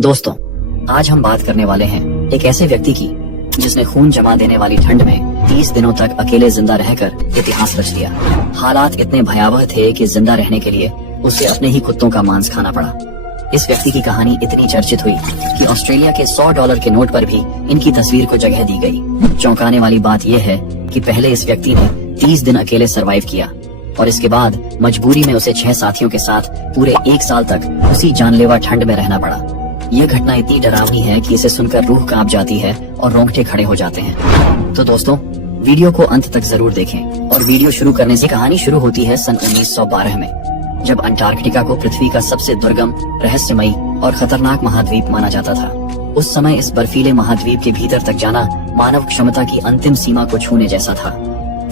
दोस्तों, आज हम बात करने वाले हैं एक ऐसे व्यक्ति की जिसने खून जमा देने वाली ठंड में 30 दिनों तक अकेले जिंदा रहकर इतिहास रच दिया। हालात इतने भयावह थे कि जिंदा रहने के लिए उसे अपने ही कुत्तों का मांस खाना पड़ा। इस व्यक्ति की कहानी इतनी चर्चित हुई कि ऑस्ट्रेलिया के $100 के नोट पर भी इनकी तस्वीर को जगह दी गई। चौंकाने वाली बात यह है कि पहले इस व्यक्ति ने 30 दिन अकेले सरवाइव किया और इसके बाद मजबूरी में उसे 6 साथियों के साथ पूरे 1 साल तक उसी जानलेवा ठंड में रहना पड़ा। यह घटना इतनी डरावनी है कि इसे सुनकर रूह कांप जाती है और रोंगटे खड़े हो जाते हैं। तो दोस्तों, वीडियो को अंत तक जरूर देखें। और वीडियो शुरू करने से कहानी शुरू होती है सन 1912 में, जब अंटार्कटिका को पृथ्वी का सबसे दुर्गम, रहस्यमयी और खतरनाक महाद्वीप माना जाता था। उस समय इस बर्फीले महाद्वीप के भीतर तक जाना मानव क्षमता की अंतिम सीमा को छूने जैसा था।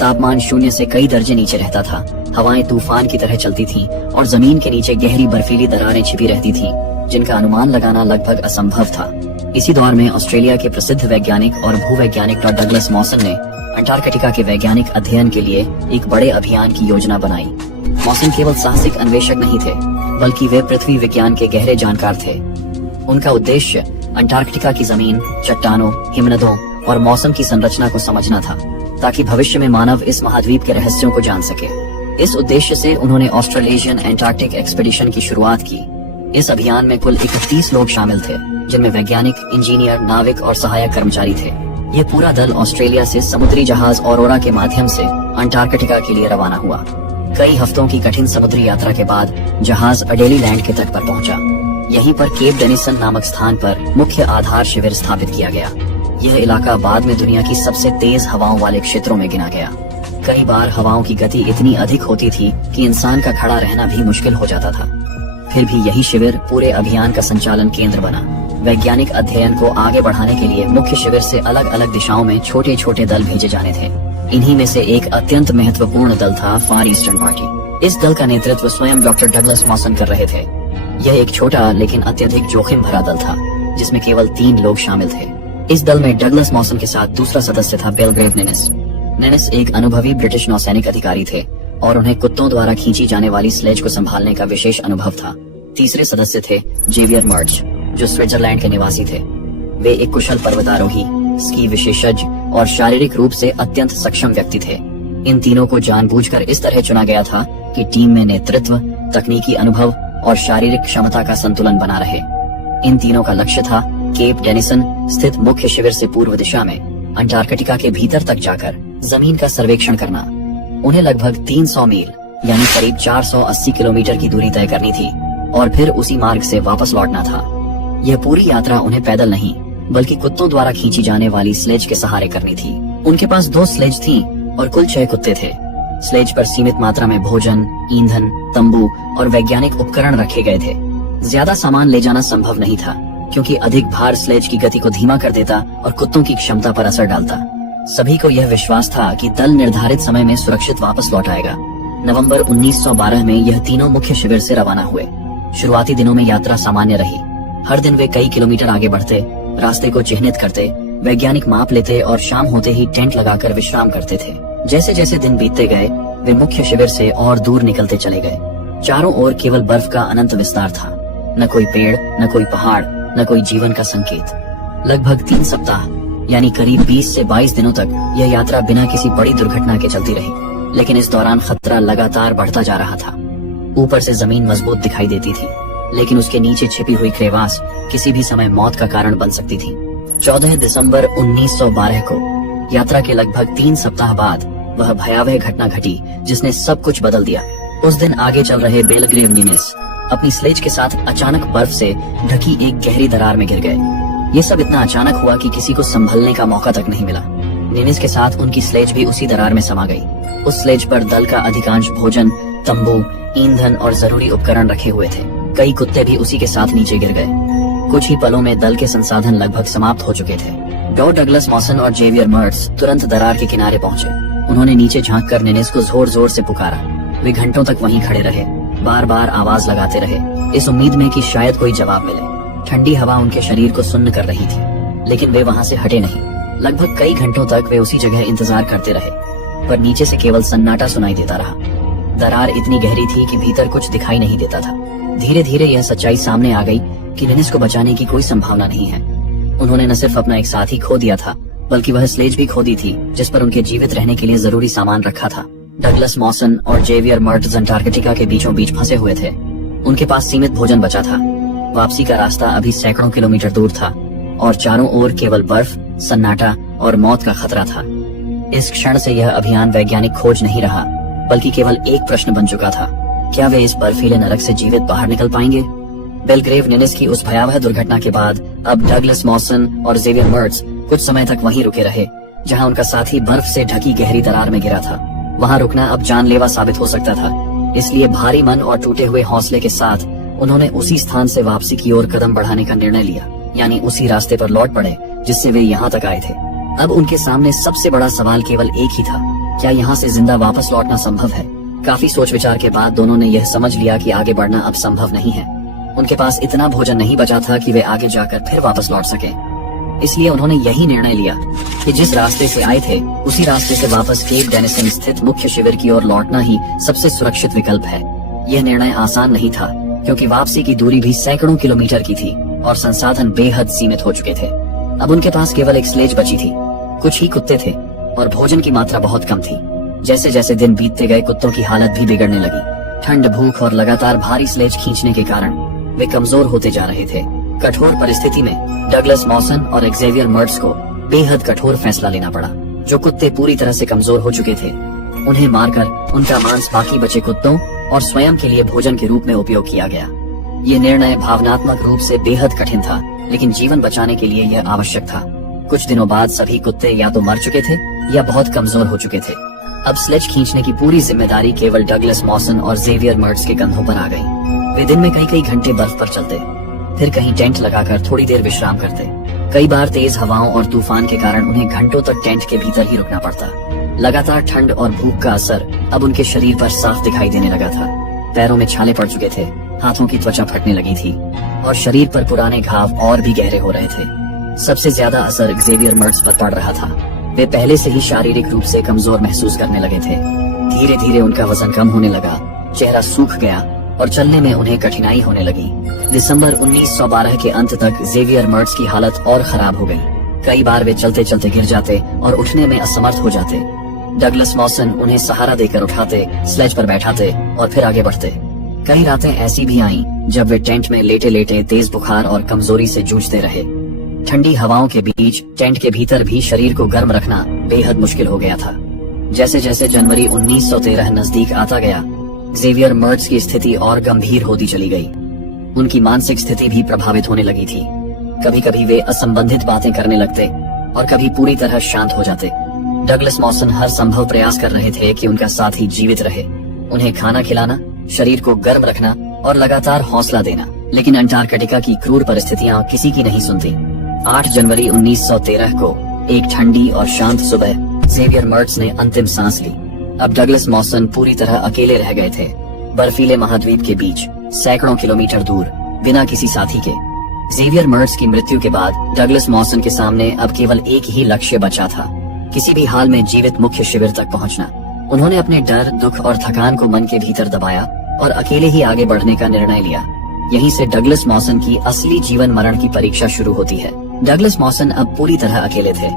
तापमान 0 से कई दर्जे नीचे रहता था, हवाएं तूफान की तरह चलती थीं और जमीन के नीचे गहरी बर्फीली दरारें छिपी रहती थीं, जिनका अनुमान लगाना लगभग असंभव था। इसी दौर में ऑस्ट्रेलिया के प्रसिद्ध वैज्ञानिक और भूवैज्ञानिक डगलस मॉसन ने अंटार्कटिका के वैज्ञानिक अध्ययन के लिए एक बड़े अभियान की योजना बनाई। मॉसन केवल साहसिक अन्वेषक नहीं थे, बल्कि वे पृथ्वी विज्ञान के गहरे जानकार थे। उनका उद्देश्य अंटार्कटिका की जमीन, चट्टानों, हिमनदों और मौसम की संरचना को समझना था, ताकि भविष्य में मानव इस महाद्वीप के रहस्यों को जान सके। इस उद्देश्य से उन्होंने ऑस्ट्रेलेशियन एंटार्कटिक एक्सपीडिशन की शुरुआत की। इस अभियान में कुल 31 लोग शामिल थे, जिनमें वैज्ञानिक, इंजीनियर, नाविक और सहायक कर्मचारी थे। ये पूरा दल ऑस्ट्रेलिया से समुद्री जहाज ऑरोरा के माध्यम से अंटार्कटिका के लिए रवाना हुआ। कई हफ्तों की कठिन समुद्री यात्रा के बाद जहाज अडेली लैंड के तट पर पहुंचा। यहीं पर केप डेनिसन नामक स्थान पर मुख्य आधार शिविर स्थापित किया गया। यह इलाका बाद में दुनिया की सबसे तेज हवाओं वाले क्षेत्रों में गिना गया। कई बार हवाओं की गति इतनी अधिक होती थी कि इंसान का खड़ा रहना भी मुश्किल हो जाता था। फिर भी यही शिविर पूरे अभियान का संचालन केंद्र बना। वैज्ञानिक अध्ययन को आगे बढ़ाने के लिए मुख्य शिविर से अलग अलग दिशाओं में छोटे छोटे दल भेजे जाने थे। इन्हीं में से एक अत्यंत महत्वपूर्ण दल था फार ईस्टर्न पार्टी। इस दल का नेतृत्व स्वयं डॉक्टर डगलस मॉसन कर रहे थे। यह एक छोटा लेकिन अत्यधिक जोखिम भरा दल था, जिसमें केवल 3 लोग शामिल थे। इस दल में डगलस मॉसन के साथ दूसरा सदस्य था बेलग्रेव निनिस। निनिस एक अनुभवी ब्रिटिश नौसैनिक अधिकारी थे और उन्हें कुत्तों द्वारा खींची जाने वाली स्लेज को संभालने का विशेष अनुभव था। तीसरे सदस्य थे जेवियर मर्च, जो स्विट्जरलैंड के निवासी थे। वे एक कुशल पर्वतारोही, स्की विशेषज्ञ और शारीरिक रूप से अत्यंत सक्षम व्यक्ति थे। इन तीनों को जानबूझकर इस तरह चुना गया था कि टीम में नेतृत्व, तकनीकी अनुभव और शारीरिक क्षमता का संतुलन बना रहे। इन तीनों का लक्ष्य था केप डेनिसन स्थित मुख्य शिविर से पूर्व दिशा में अंटार्कटिका के भीतर तक जाकर जमीन का सर्वेक्षण करना। उन्हें लगभग 300 मील यानी करीब 480 किलोमीटर की दूरी तय करनी थी और फिर उसी मार्ग से वापस लौटना था। यह पूरी यात्रा उन्हें पैदल नहीं, बल्कि कुत्तों द्वारा खींची जाने वाली स्लेज के सहारे करनी थी। उनके पास 2 स्लेज थीं और कुल 6 कुत्ते थे। स्लेज पर सीमित मात्रा में भोजन, ईंधन, तंबू और वैज्ञानिक उपकरण रखे गए थे। ज्यादा सामान ले जाना संभव नहीं था, क्योंकि अधिक भार स्लेज की गति को धीमा कर देता और कुत्तों की क्षमता पर असर डालता। सभी को यह विश्वास था कि दल निर्धारित समय में सुरक्षित वापस लौट आएगा। नवंबर 1912 में यह तीनों मुख्य शिविर से रवाना हुए। शुरुआती दिनों में यात्रा सामान्य रही। हर दिन वे कई किलोमीटर आगे बढ़ते, रास्ते को चिह्नित करते, वैज्ञानिक माप लेते और शाम होते ही टेंट लगाकर विश्राम करते थे। जैसे जैसे दिन बीतते गए, वे मुख्य शिविर से और दूर निकलते चले गए। चारों ओर केवल बर्फ का अनंत विस्तार था। न कोई पेड़, न कोई पहाड़, न कोई जीवन का संकेत। लगभग 3 सप्ताह यानी करीब 20 से 22 दिनों तक यह यात्रा बिना किसी बड़ी दुर्घटना के चलती रही। लेकिन इस दौरान खतरा लगातार बढ़ता जा रहा था। ऊपर से जमीन मजबूत दिखाई देती थी, लेकिन उसके नीचे छिपी हुई क्रेवास किसी भी समय मौत का कारण बन सकती थी। 14 दिसंबर 1912 को यात्रा के लगभग 3 सप्ताह बाद वह भयावह घटना घटी जिसने सब कुछ बदल दिया। उस दिन आगे चल रहे बेलग्रेव निनिस अपनी स्लेज के साथ अचानक बर्फ से ढकी एक गहरी दरार में गिर गए। ये सब इतना अचानक हुआ कि किसी को संभलने का मौका तक नहीं मिला। निनिस के साथ उनकी स्लेज भी उसी दरार में समा गई। उस स्लेज पर दल का अधिकांश भोजन, तंबू, ईंधन और जरूरी उपकरण रखे हुए थे। कई कुत्ते भी उसी के साथ नीचे गिर गए। कुछ ही पलों में दल के संसाधन लगभग समाप्त हो चुके थे। डॉ डगलस मॉसन और जेवियर मर्ट्स तुरंत दरार के किनारे पहुंचे। उन्होंने नीचे झांककर निनिस को जोर जोर से पुकारा। वे घंटों तक वहीं खड़े रहे, बार बार आवाज लगाते रहे, इस उम्मीद में कि शायद कोई जवाब मिले। ठंडी हवा उनके शरीर को सुन्न कर रही थी, लेकिन वे वहां से हटे नहीं। लगभग कई घंटों तक वे उसी जगह इंतजार करते रहे, पर नीचे से केवल सन्नाटा सुनाई देता रहा। दरार इतनी गहरी थी कि भीतर कुछ दिखाई नहीं देता था। धीरे धीरे यह सच्चाई सामने आ गई कि निनिस को बचाने की कोई संभावना नहीं है। उन्होंने न सिर्फ अपना एक साथी खो दिया था, बल्कि वह स्लेज भी खो दी थी जिस पर उनके जीवित रहने के लिए जरूरी सामान रखा था। डगलस मॉसन और जेवियर मर्ट्ज अंटार्कटिका के बीचों बीच फंसे हुए थे। उनके पास सीमित भोजन बचा था। वापसी का रास्ता अभी सैकड़ों किलोमीटर दूर था और चारों ओर केवल बर्फ, सन्नाटा और मौत का खतरा था। इस क्षण से यह अभियान वैज्ञानिक खोज नहीं रहा, बल्कि केवल एक प्रश्न बन चुका था, क्या वे इस बर्फीले नरक से जीवित बाहर निकल पाएंगे? बेलग्रेव निनिस की उस भयावह दुर्घटना के बाद अब डगलस मॉसन और जेवियर मर्ट्ज कुछ समय तक वहीं रुके रहे, जहां उनका साथी बर्फ से ढकी गहरी दरार में गिरा था। वहां रुकना अब जानलेवा साबित हो सकता था, इसलिए भारी मन और टूटे हुए हौसले के साथ उन्होंने उसी स्थान से वापसी की ओर कदम बढ़ाने का निर्णय लिया, यानी उसी रास्ते पर लौट पड़े जिससे वे यहाँ तक आए थे। अब उनके सामने सबसे बड़ा सवाल केवल एक ही था, क्या यहाँ से जिंदा वापस लौटना संभव है? काफी सोच विचार के बाद दोनों ने यह समझ लिया कि आगे बढ़ना अब संभव नहीं है। उनके पास इतना भोजन नहीं बचा था कि वे आगे जाकर फिर वापस लौट सके। इसलिए उन्होंने यही निर्णय लिया कि जिस रास्ते से आए थे उसी रास्ते से वापस केप डेनिसन स्थित मुख्य शिविर की ओर लौटना ही सबसे सुरक्षित विकल्प है। यह निर्णय आसान नहीं था, क्योंकि वापसी की दूरी भी सैकड़ों किलोमीटर की थी और संसाधन बेहद सीमित हो चुके थे। अब उनके पास केवल एक स्लेज बची थी, कुछ ही कुत्ते थे और भोजन की मात्रा बहुत कम थी। जैसे जैसे दिन बीतते गए कुत्तों की हालत भी बिगड़ने लगी। ठंड, भूख और लगातार भारी स्लेज खींचने के कारण वे कमजोर होते जा रहे थे। कठोर परिस्थिति में डगलस मॉसन और एक्सेवियर मर्ट्ज को बेहद कठोर फैसला लेना पड़ा। जो कुत्ते पूरी तरह से कमजोर हो चुके थे, उन्हें मारकर उनका मांस बाकी बचे कुत्तों और स्वयं के लिए भोजन के रूप में उपयोग किया गया। ये निर्णय भावनात्मक रूप से बेहद कठिन था, लेकिन जीवन बचाने के लिए यह आवश्यक था। कुछ दिनों बाद सभी कुत्ते या तो मर चुके थे या बहुत कमजोर हो चुके थे। अब स्लेज खींचने की पूरी जिम्मेदारी केवल डगलस मॉसन और जेवियर मर्ट्ज के कंधों पर आ गई। वे दिन में कई कई घंटे बर्फ पर चलते, फिर कहीं टेंट लगाकर थोड़ी देर विश्राम करते। कई बार तेज हवाओं और तूफान के कारण उन्हें घंटों तक टेंट के भीतर ही रुकना पड़ता। लगातार ठंड और भूख का असर अब उनके शरीर पर साफ दिखाई देने लगा था। पैरों में छाले पड़ चुके थे, हाथों की त्वचा फटने लगी थी और शरीर पर पुराने घाव और भी गहरे हो रहे थे। सबसे ज्यादा असर एक्सेवियर मर्ट्ज पर पड़ रहा था। वे पहले से ही शारीरिक रूप से कमजोर महसूस करने लगे थे। धीरे धीरे उनका वजन कम होने लगा, चेहरा सूख गया और चलने में उन्हें कठिनाई होने लगी। दिसंबर 1912 के अंत तक जेवियर मर्ट्ज की हालत और खराब हो गई। कई बार वे चलते चलते गिर जाते और उठने में असमर्थ हो जाते। डगलस मॉसन उन्हें सहारा देकर उठाते, स्लेज पर बैठाते और फिर आगे बढ़ते। कई रातें ऐसी भी आईं जब वे टेंट में लेटे लेटे तेज बुखार और कमजोरी से जूझते रहे। ठंडी हवाओं के बीच टेंट के भीतर भी शरीर को गर्म रखना बेहद मुश्किल हो गया था। जैसे जैसे जनवरी 1913 नजदीक आता गया, जेवियर मर्ट्ज की स्थिति और गंभीर होती चली गई। उनकी मानसिक स्थिति भी प्रभावित होने लगी थी। कभी कभी वे असंबंधित बातें करने लगते और कभी पूरी तरह शांत हो जाते। डगलस मॉसन हर संभव प्रयास कर रहे थे कि उनका साथी जीवित रहे, उन्हें खाना खिलाना, शरीर को गर्म रखना और लगातार हौसला देना। लेकिन अंटार्कटिका की क्रूर परिस्थितियां किसी की नहीं सुनती। 8 जनवरी 1913 को एक ठंडी और शांत सुबह जेवियर मर्ट्ज ने अंतिम सांस ली। अब डगलस मॉसन पूरी तरह अकेले रह गए थे, बर्फीले महाद्वीप के बीच, सैकड़ों किलोमीटर दूर, बिना किसी साथी के। जेवियर मर्ट्ज की मृत्यु के बाद डगलस मॉसन के सामने अब केवल एक ही लक्ष्य बचा था, किसी भी हाल में जीवित मुख्य शिविर तक पहुंचना। उन्होंने अपने डर, दुख और थकान को मन के भीतर दबाया और अकेले ही आगे बढ़ने का निर्णय लिया। यहीं से डगलस मॉसन की असली जीवन मरण की परीक्षा शुरू होती है। डगलस मॉसन अब पूरी तरह अकेले थे।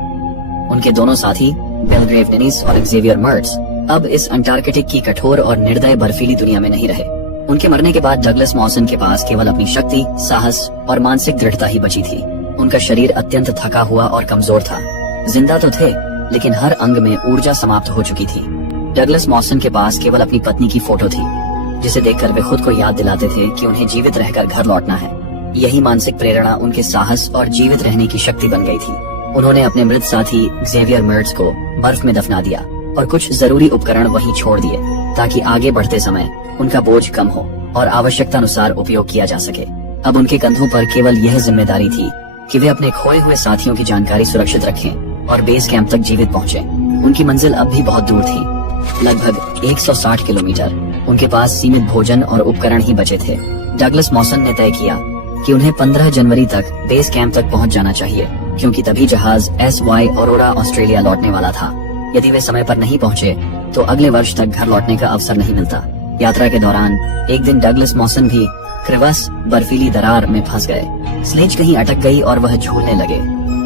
उनके दोनों साथी बेलग्रेव निनिस और एक्सेवियर मर्ट्ज अब इस अंटार्कटिक की कठोर और निर्दय बर्फीली दुनिया में नहीं रहे। उनके मरने के बाद डगलस मॉसन के पास केवल अपनी शक्ति, साहस और मानसिक दृढ़ता ही बची थी। उनका शरीर अत्यंत थका हुआ और कमजोर था। जिंदा तो थे, लेकिन हर अंग में ऊर्जा समाप्त हो चुकी थी। डगलस मॉसन के पास केवल अपनी पत्नी की फोटो थी, जिसे देखकर वे खुद को याद दिलाते थे कि उन्हें जीवित रहकर घर लौटना है। यही मानसिक प्रेरणा उनके साहस और जीवित रहने की शक्ति बन गई थी। उन्होंने अपने मृत साथी एक्सेवियर मर्ट्ज को बर्फ में दफना दिया और कुछ जरूरी उपकरण वहीं छोड़ दिए, ताकि आगे बढ़ते समय उनका बोझ कम हो और आवश्यकता अनुसार उपयोग किया जा सके। अब उनके कंधों पर केवल यह जिम्मेदारी थी कि वे अपने खोए हुए साथियों की जानकारी सुरक्षित रखें और बेस कैंप तक जीवित पहुंचे। उनकी मंजिल अब भी बहुत दूर थी, लगभग 160 किलोमीटर। उनके पास सीमित भोजन और उपकरण ही बचे थे। डगलस मॉसन ने तय किया कि उन्हें 15 जनवरी तक बेस कैंप तक पहुंच जाना चाहिए, क्योंकि तभी जहाज SY ऑरोरा ऑस्ट्रेलिया लौटने वाला था। यदि वे समय पर नहीं पहुंचे तो अगले वर्ष तक घर लौटने का अवसर नहीं मिलता। यात्रा के दौरान एक दिन डगलस मॉसन भी क्रेवस बर्फीली दरार में फंस गए। स्लेज कहीं अटक गई और वह झूलने लगे।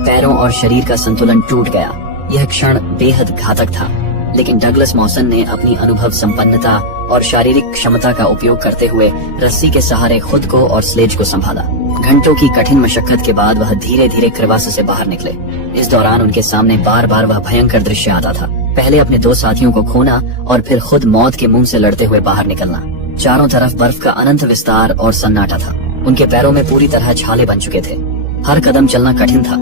पैरों और शरीर का संतुलन टूट गया। यह क्षण बेहद घातक था, लेकिन डगलस मॉसन ने अपनी अनुभव संपन्नता और शारीरिक क्षमता का उपयोग करते हुए रस्सी के सहारे खुद को और स्लेज को संभाला। घंटों की कठिन मशक्कत के बाद वह धीरे धीरे क्रेवास से बाहर निकले। इस दौरान उनके सामने बार बार वह भयंकर दृश्य आता था। पहले अपने 2 साथियों को खोना और फिर खुद मौत के मुंह से लड़ते हुए बाहर निकलना। चारों तरफ बर्फ का अनंत विस्तार और सन्नाटा था। उनके पैरों में पूरी तरह छाले बन चुके थे। हर कदम चलना कठिन था,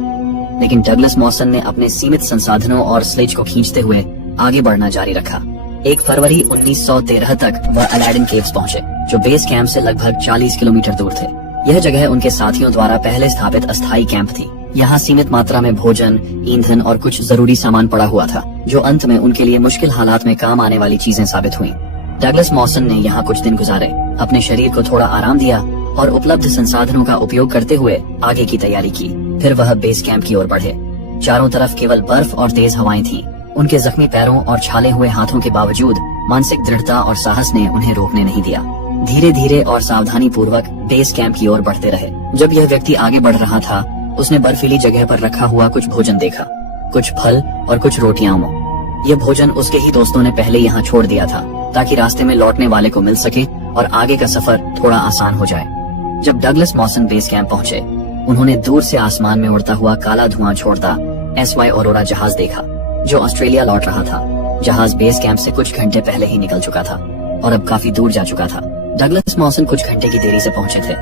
लेकिन डगलस मॉसन ने अपने सीमित संसाधनों और स्लेज को खींचते हुए आगे बढ़ना जारी रखा। 1 फरवरी 1913 तक वह अलाडिन केव्स पहुंचे, जो बेस कैंप से लगभग 40 किलोमीटर दूर थे। यह जगह उनके साथियों द्वारा पहले स्थापित अस्थायी कैंप थी। यहाँ सीमित मात्रा में भोजन, ईंधन और कुछ जरूरी सामान पड़ा हुआ था, जो अंत में उनके लिए मुश्किल हालात में काम आने वाली चीजें साबित हुई। डगलस मॉसन ने यहाँ कुछ दिन गुजारे, अपने शरीर को थोड़ा आराम दिया और उपलब्ध संसाधनों का उपयोग करते हुए आगे की तैयारी की। फिर वह बेस कैंप की ओर बढ़े। चारों तरफ केवल बर्फ और तेज हवाएं थीं। उनके जख्मी पैरों और छाले हुए हाथों के बावजूद मानसिक दृढ़ता और साहस ने उन्हें रोकने नहीं दिया। धीरे धीरे और सावधानी पूर्वक बेस कैंप की ओर बढ़ते रहे। जब यह व्यक्ति आगे बढ़ रहा था, उसने बर्फीली जगह पर रखा हुआ कुछ भोजन देखा, कुछ फल और कुछ रोटियां। यह भोजन उसके ही दोस्तों ने पहले यहाँ छोड़ दिया था, ताकि रास्ते में लौटने वाले को मिल सके और आगे का सफर थोड़ा आसान हो जाए। जब डगलस मॉसन बेस कैंप पहुंचे, उन्होंने दूर से आसमान में उड़ता हुआ काला धुआं छोड़ता SY ऑरोरा जहाज देखा, जो ऑस्ट्रेलिया लौट रहा था। जहाज बेस कैंप से कुछ घंटे पहले ही निकल चुका था और अब काफी दूर जा चुका था। डगलस मॉसन कुछ घंटे की देरी से पहुंचे थे,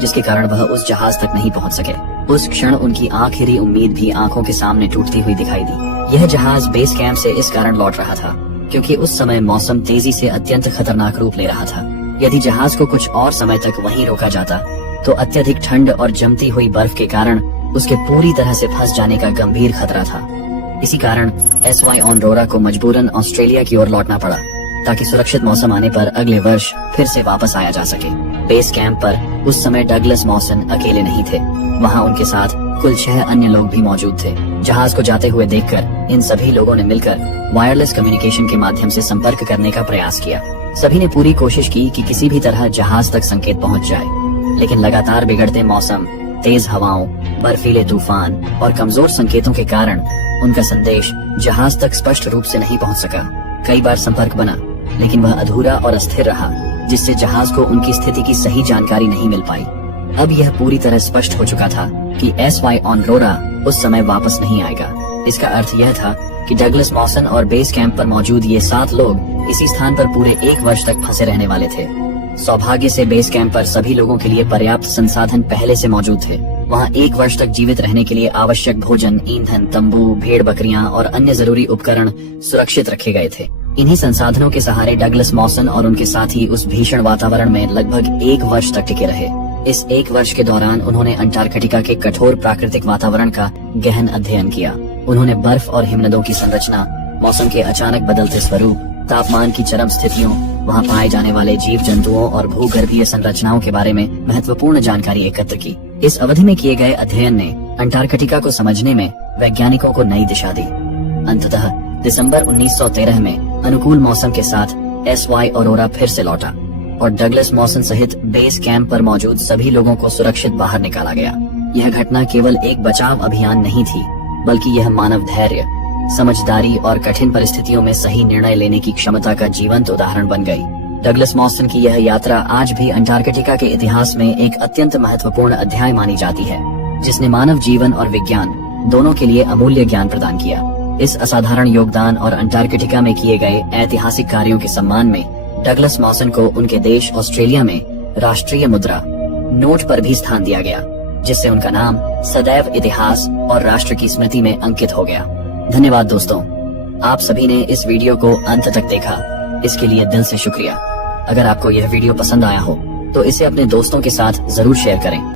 जिसके कारण वह उस जहाज तक नहीं पहुंच सके। उस क्षण उनकी आखिरी उम्मीद भी आंखों के सामने टूटती हुई दिखाई दी। यह जहाज बेस कैंप से इस कारण लौट रहा था क्योंकि उस समय मौसम तेजी से अत्यंत खतरनाक रूप ले रहा था। यदि जहाज को कुछ और समय तक वहीं रोका जाता, तो अत्यधिक ठंड और जमती हुई बर्फ के कारण उसके पूरी तरह से फंस जाने का गंभीर खतरा था। इसी कारण SY ऑरोरा को मजबूरन ऑस्ट्रेलिया की ओर लौटना पड़ा, ताकि सुरक्षित मौसम आने पर अगले वर्ष फिर से वापस आया जा सके। बेस कैंप पर उस समय डगलस मॉसन अकेले नहीं थे। वहाँ उनके साथ कुल 6 अन्य लोग भी मौजूद थे। जहाज को जाते हुए देखकर इन सभी लोगों ने मिलकर वायरलेस कम्युनिकेशन के माध्यम से संपर्क करने का प्रयास किया। सभी ने पूरी कोशिश की कि किसी भी तरह जहाज तक संकेत पहुंच जाए, लेकिन लगातार बिगड़ते मौसम, तेज हवाओं, बर्फीले तूफान और कमजोर संकेतों के कारण उनका संदेश जहाज तक स्पष्ट रूप से नहीं पहुंच सका। कई बार संपर्क बना, लेकिन वह अधूरा और अस्थिर रहा, जिससे जहाज को उनकी स्थिति की सही जानकारी नहीं मिल पाई। अब यह पूरी तरह स्पष्ट हो चुका था कि SY ऑरोरा उस समय वापस नहीं आएगा। इसका अर्थ यह था कि डगलस मॉसन और बेस कैंप पर मौजूद ये 7 लोग इसी स्थान पर पूरे 1 वर्ष तक फंसे रहने वाले थे। सौभाग्य से बेस कैंप पर सभी लोगों के लिए पर्याप्त संसाधन पहले से मौजूद थे। वहाँ 1 वर्ष तक जीवित रहने के लिए आवश्यक भोजन, ईंधन, तंबू, भेड़ बकरियां और अन्य जरूरी उपकरण सुरक्षित रखे गए थे। इन्हीं संसाधनों के सहारे डगलस मॉसन और उनके साथी उस भीषण वातावरण में लगभग 1 वर्ष तक टिके रहे। इस 1 वर्ष के दौरान उन्होंने अंटार्कटिका के कठोर प्राकृतिक वातावरण का गहन अध्ययन किया। उन्होंने बर्फ और हिमनदों की संरचना, मौसम के अचानक बदलते स्वरूप, तापमान की चरम स्थितियों, वहाँ पाए जाने वाले जीव जंतुओं और भूगर्भीय संरचनाओं के बारे में महत्वपूर्ण जानकारी एकत्र की। इस अवधि में किए गए अध्ययन ने अंटार्कटिका को समझने में वैज्ञानिकों को नई दिशा दी। अंततः दिसंबर 1913 में अनुकूल मौसम के साथ SY ऑरोरा फिर से लौटा और डगलस मॉसन सहित बेस कैंप पर मौजूद सभी लोगों को सुरक्षित बाहर निकाला गया। यह घटना केवल एक बचाव अभियान नहीं थी, बल्कि यह मानव धैर्य, समझदारी और कठिन परिस्थितियों में सही निर्णय लेने की क्षमता का जीवंत उदाहरण बन गई। डगलस मॉसन की यह यात्रा आज भी अंटार्कटिका के इतिहास में एक अत्यंत महत्वपूर्ण अध्याय मानी जाती है, जिसने मानव जीवन और विज्ञान दोनों के लिए अमूल्य ज्ञान प्रदान किया। इस असाधारण योगदान और अंटार्कटिका में किए गए ऐतिहासिक कार्यों के सम्मान में डगलस मॉसन को उनके देश ऑस्ट्रेलिया में राष्ट्रीय मुद्रा नोट पर भी स्थान दिया गया, जिससे उनका नाम सदैव इतिहास और राष्ट्र की स्मृति में अंकित हो गया। धन्यवाद दोस्तों, आप सभी ने इस वीडियो को अंत तक देखा, इसके लिए दिल से शुक्रिया। अगर आपको यह वीडियो पसंद आया हो तो इसे अपने दोस्तों के साथ जरूर शेयर करें।